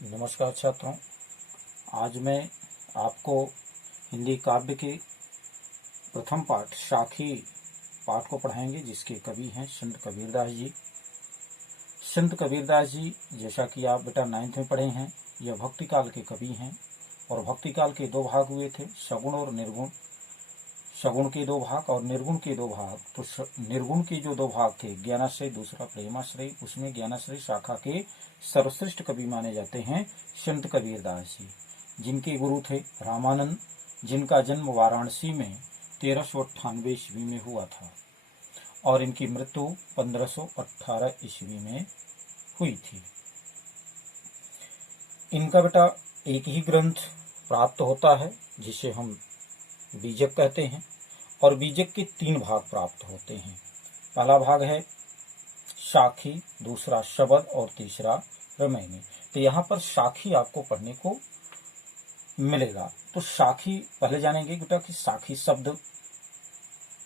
नमस्कार छात्रों। आज मैं आपको हिंदी काव्य के प्रथम पाठ साखी पाठ को पढ़ाएंगे, जिसके कवि हैं संत कबीरदास जी। संत कबीरदास जी, जैसा कि आप बेटा 9th में पढ़े हैं, यह भक्ति काल के कवि हैं और भक्ति काल के दो भाग हुए थे, सगुण और निर्गुण। सगुण के दो भाग और निर्गुण के दो भाग। तो निर्गुण के जो दो भाग थे, ज्ञानाश्रय दूसरा प्रेमाश्रय, उसमें ज्ञानाश्रय शाखा के सर्वश्रेष्ठ कवि माने जाते हैं संत कबीरदास जी, जिनके गुरु थे रामानंद, जिनका जन्म वाराणसी में 1398 ईस्वी में हुआ था और इनकी मृत्यु 1518 ईस्वी में हुई थी। इनका बेटा एक ही ग्रंथ प्राप्त होता है, जिसे हम बीजक कहते हैं, और बीजक के 3 भाग प्राप्त होते हैं। पहला भाग है साखी, दूसरा शबद और तीसरा रामायणी। तो यहाँ पर साखी आपको पढ़ने को मिलेगा। तो साखी पहले जानेंगे बेटा कि साखी शब्द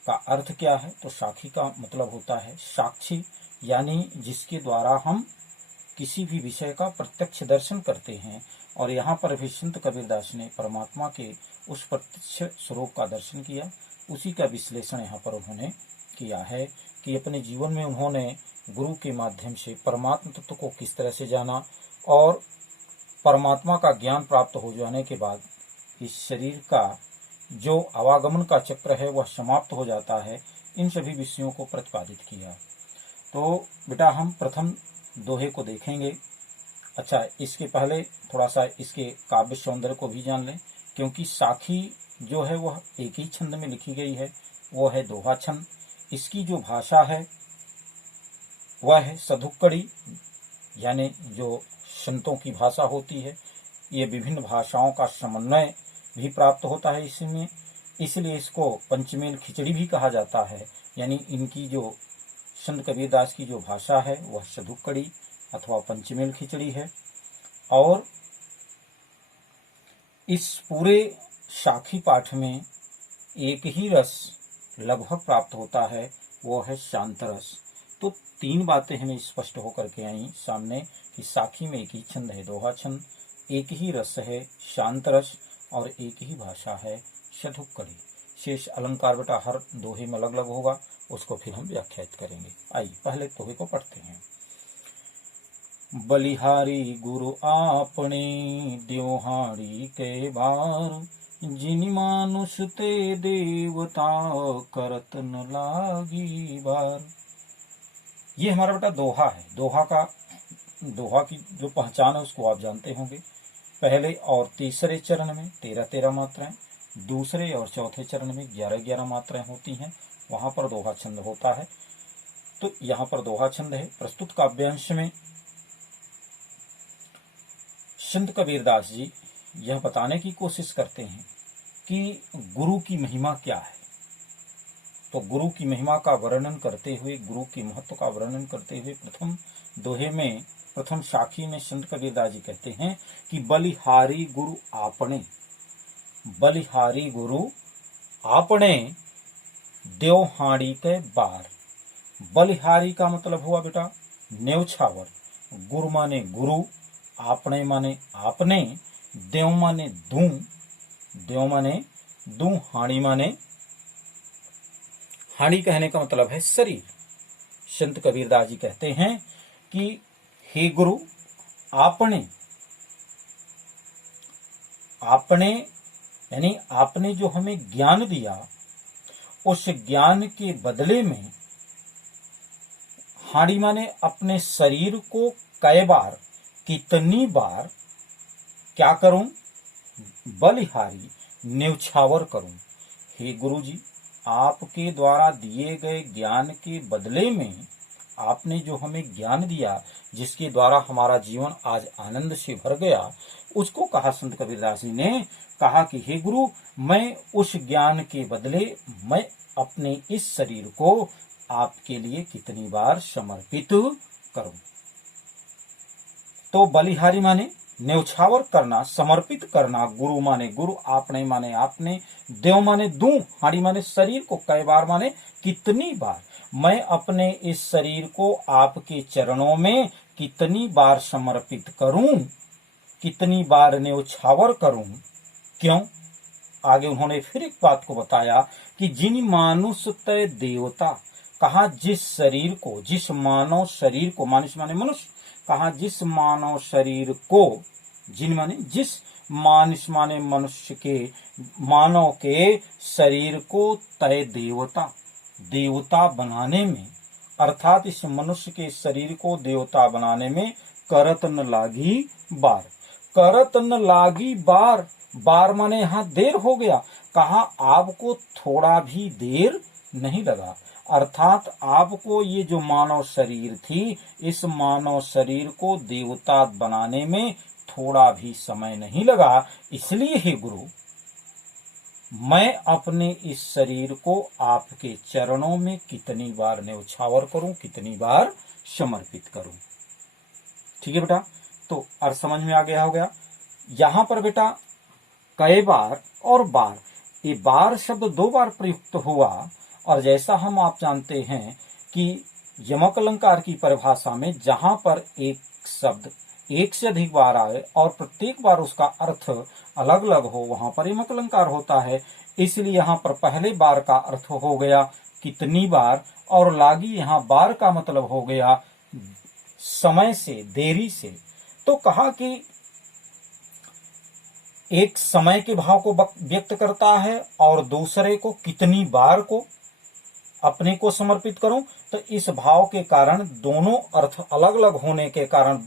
का अर्थ क्या है। तो साखी का मतलब होता है साक्षी, यानी जिसके द्वारा हम किसी भी विषय का प्रत्यक्ष दर्शन करते हैं। और यहाँ पर भी संत कबीरदास ने परमात्मा के उस प्रत्यक्ष स्वरूप का दर्शन किया, उसी का विश्लेषण यहाँ पर उन्होंने किया है कि अपने जीवन में उन्होंने गुरु के माध्यम से परमात्मा तत्व को किस तरह से जाना और परमात्मा का ज्ञान प्राप्त हो जाने के बाद इस शरीर का जो आवागमन का चक्र है वह समाप्त हो जाता है। इन सभी विषयों को प्रतिपादित किया। तो बेटा हम प्रथम दोहे को देखेंगे। अच्छा, इसके पहले थोड़ा सा इसके काव्य सौंदर्य को भी जान लें, क्योंकि साखी जो है वह एक ही छंद में लिखी गई है, वो है दोहा छंद। इसकी जो भाषा है वह है सधुक्कड़ी, यानी जो संतों की भाषा होती है। ये विभिन्न भाषाओं का समन्वय भी प्राप्त होता है इसमें, इसलिए इसको पंचमेल खिचड़ी भी कहा जाता है। यानी इनकी जो संत कबीरदास की जो भाषा है वह सधुक्कड़ी अथवा पंचमेल खिचड़ी है। और इस पूरे साखी पाठ में एक ही रस लगभग प्राप्त होता है, वो है शांत रस। तो 3 बातें हमें स्पष्ट होकर के आई सामने कि साखी में एक ही छंद है दोहा छंद, एक ही रस है शांत रस और एक ही भाषा है सधुक्कड़ी। शेष अलंकार बेटा हर दोहे में अलग अलग होगा, उसको फिर हम व्याख्यात करेंगे। आइए पहले दोहे को पढ़ते हैं। बलिहारी गुरु आपने द्योहारी के बार, जिन मानुष ते देवता करत न लागी बार। ये हमारा बेटा दोहा है। दोहा की जो पहचान है उसको आप जानते होंगे। पहले और तीसरे चरण में 13-13 मात्राएं, दूसरे और चौथे चरण में 11-11 मात्राएं होती हैं, वहां पर दोहा छंद होता है। तो यहाँ पर दोहा छंद है। प्रस्तुत काव्यांश में संत कबीरदास जी यह बताने की कोशिश करते हैं कि गुरु की महिमा क्या है। तो गुरु की महिमा का वर्णन करते हुए, गुरु के महत्व का वर्णन करते हुए प्रथम दोहे में, प्रथम साखी में संत कबीरदास जी कहते हैं कि बलिहारी गुरु आपने, बलिहारी गुरु आपने द्योहाड़ी के बार। बलिहारी का मतलब हुआ बेटा न्यौछावर, गुरु माने गुरु, आपने माने आपने, देव माने दूं, देव माने दूं, हाड़ी माने, हाड़ी कहने का मतलब है शरीर। संत कबीरदास जी कहते हैं कि हे गुरु आपने, आपने यानी आपने जो हमें ज्ञान दिया, उस ज्ञान के बदले में हाड़ी माने अपने शरीर को कई बार, कितनी बार क्या करूं, बलिहारी न्यौछावर करूं। हे गुरु जी, आपके द्वारा दिए गए ज्ञान के बदले में आपने जो हमें ज्ञान दिया, जिसके द्वारा हमारा जीवन आज आनंद से भर गया, उसको कहा संत कबीरदास जी ने कहा कि हे गुरु, मैं उस ज्ञान के बदले मैं अपने इस शरीर को आपके लिए कितनी बार समर्पित करूं। तो बलिहारी माने न्यौछावर करना, समर्पित करना, गुरु माने गुरु, आपने माने आपने, देव माने दूं, हाड़ी माने शरीर को, कई बार माने कितनी बार मैं अपने इस शरीर को आपके चरणों में कितनी बार समर्पित करूं। कितनी बार न्योछावर करूं। क्यों? आगे उन्होंने फिर एक बात को बताया कि जिन मानुष तय देवता, कहा जिस शरीर को, जिस मानव शरीर को, मानुष माने मनुष्य, कहा जिस मानव शरीर को, जिन माने जिस, मानुष माने मनुष्य के, मानव के शरीर को तय देवता, देवता बनाने में, अर्थात इस मनुष्य के शरीर को देवता बनाने में करत न लागी बार। करत न लागी बार, बार माने यहाँ देर हो गया। कहा आपको थोड़ा भी देर नहीं लगा, अर्थात आपको ये जो मानव शरीर थी, इस मानव शरीर को देवता बनाने में थोड़ा भी समय नहीं लगा। इसलिए हे गुरु, मैं अपने इस शरीर को आपके चरणों में कितनी बार न्योछावर करूं, कितनी बार समर्पित करूं। ठीक है बेटा, तो अर्थ समझ में आ गया हो गया। यहां पर बेटा कई बार और बार, ये बार शब्द 2 बार प्रयुक्त हुआ। और जैसा हम आप जानते हैं कि यमक अलंकार की परिभाषा में जहां पर एक शब्द एक से अधिक बार आए और प्रत्येक बार उसका अर्थ अलग अलग हो, वहां पर यमक अलंकार होता है। इसलिए यहाँ पर पहले बार का अर्थ हो गया कितनी बार, और लागी यहाँ बार का मतलब हो गया समय से, देरी से। तो कहा कि एक समय के भाव को व्यक्त करता है और दूसरे को कितनी बार को अपने को समर्पित करूं। तो इस भाव के कारण दोनों अर्थ अलग अलग होने के कारण,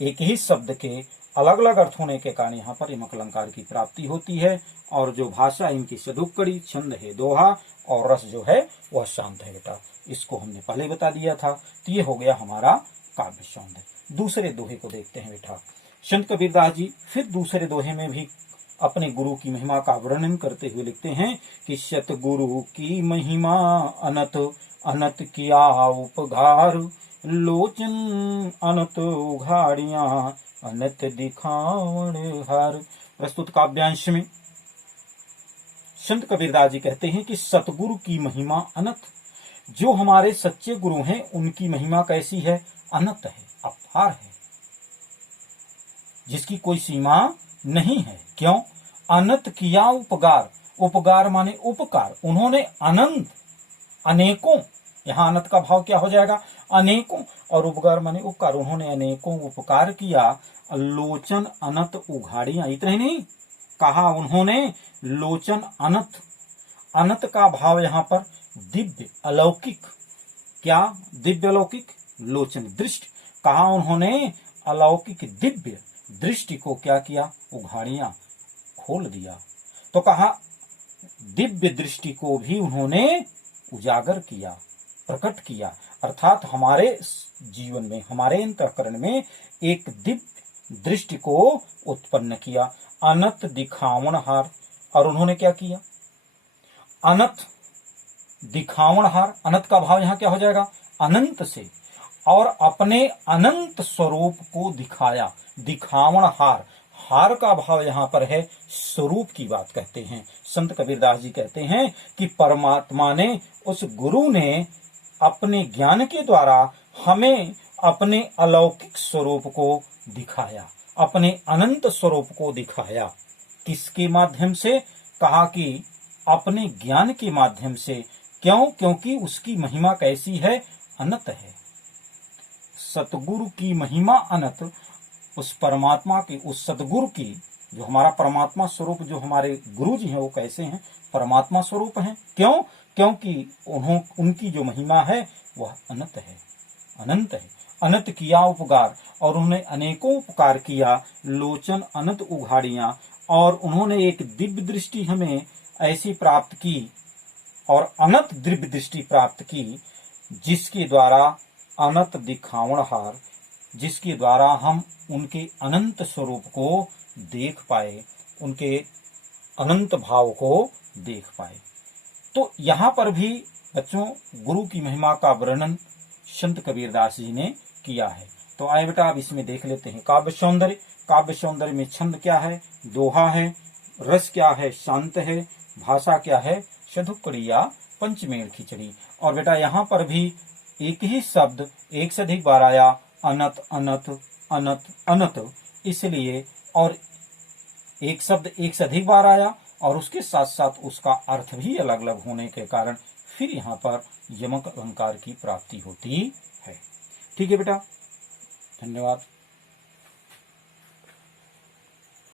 एक ही शब्द के अलग अलग अर्थ होने के कारण यहाँ पर यमक अलंकार की प्राप्ति होती है। और जो भाषा इनकी सदुक्कड़ी, छंद है दोहा और रस जो है वह शांत है बेटा। इसको हमने पहले बता दिया था। तो ये हो गया हमारा काव्य सौंदर्य। दूसरे दोहे को देखते हैं बेटा। संत कबीरदास जी फिर दूसरे दोहे में भी अपने गुरु की महिमा का वर्णन करते हुए लिखते हैं कि सतगुरु की महिमा अनंत अनंत किया उपघार, लोचन अनंत उघाड़ियां अनंत दिखावण हार। प्रस्तुत काव्यांश में संत कबीरदास जी कहते हैं कि सतगुरु की महिमा अनंत, जो हमारे सच्चे गुरु हैं उनकी महिमा कैसी है? अनंत है, अपार है, जिसकी कोई सीमा नहीं है। क्यों? अनंत किया उपकार, उपकार माने उपकार, उन्होंने अनंत अनेकों, यहाँ अनंत का भाव क्या हो जाएगा? अनेकों, और उपकार माने उपकार, उन्होंने अनेकों उपकार किया। लोचन अनंत उघाड़ियां, इतना ही नहीं कहा उन्होंने लोचन अनंत, अनंत का भाव यहाँ पर दिव्य अलौकिक, क्या दिव्य अलौकिक? लोचन दृष्टि, कहा उन्होंने अलौकिक दिव्य दृष्टि को क्या किया? उघाड़ियां खोल दिया। तो कहा दिव्य दृष्टि को भी उन्होंने उजागर किया, प्रकट किया, अर्थात हमारे जीवन में, हमारे अंतःकरण में एक दिव्य दृष्टि को उत्पन्न किया। अनंत दिखावण हार, और उन्होंने क्या किया? अनंत दिखावण हार, अनंत का भाव यहाँ क्या हो जाएगा? अनंत से, और अपने अनंत स्वरूप को दिखाया। दिखावण हार, हार का भाव यहाँ पर है स्वरूप की बात कहते हैं। संत कबीरदास जी कहते हैं कि परमात्मा ने, उस गुरु ने अपने ज्ञान के द्वारा हमें अपने अलौकिक स्वरूप को दिखाया, अपने अनंत स्वरूप को दिखाया। किसके माध्यम से? कहा कि अपने ज्ञान के माध्यम से। क्यों? क्योंकि उसकी महिमा कैसी है? अनंत है। सतगुरु की महिमा अनंत, उस परमात्मा की, उस सतगुरु की, जो हमारा परमात्मा स्वरूप, जो हमारे गुरु जी हैं वो कैसे हैं? परमात्मा स्वरूप हैं। क्यों? क्योंकि उनकी जो महिमा है वह अनंत है, अनंत है। अनंत किया उपकार, और उन्होंने अनेकों उपकार किया। लोचन अनंत उघाड़ियां, और उन्होंने एक दिव्य दृष्टि हमें ऐसी प्राप्त की, और अनंत दिव्य दृष्टि प्राप्त की, जिसके द्वारा अनंत दिखावण हार, जिसके द्वारा हम उनके अनंत स्वरूप को देख पाए, उनके अनंत भाव को देख पाए। तो यहाँ पर भी बच्चों गुरु की महिमा का वर्णन संत कबीरदास जी ने किया है। तो आए बेटा अब इसमें देख लेते हैं काव्य सौंदर्य। काव्य सौंदर्य में छंद क्या है? दोहा है। रस क्या है? शांत है। भाषा क्या है? सदुक्कड़ी या पंचमेल खिचड़ी। और बेटा यहाँ पर भी एक ही शब्द एक से अधिक बार आया, अनंत अनंत अनंत अनंत, इसलिए और एक शब्द एक से अधिक बार आया और उसके साथ साथ उसका अर्थ भी अलग अलग होने के कारण फिर यहाँ पर यमक अलंकार की प्राप्ति होती है। ठीक है बेटा, धन्यवाद।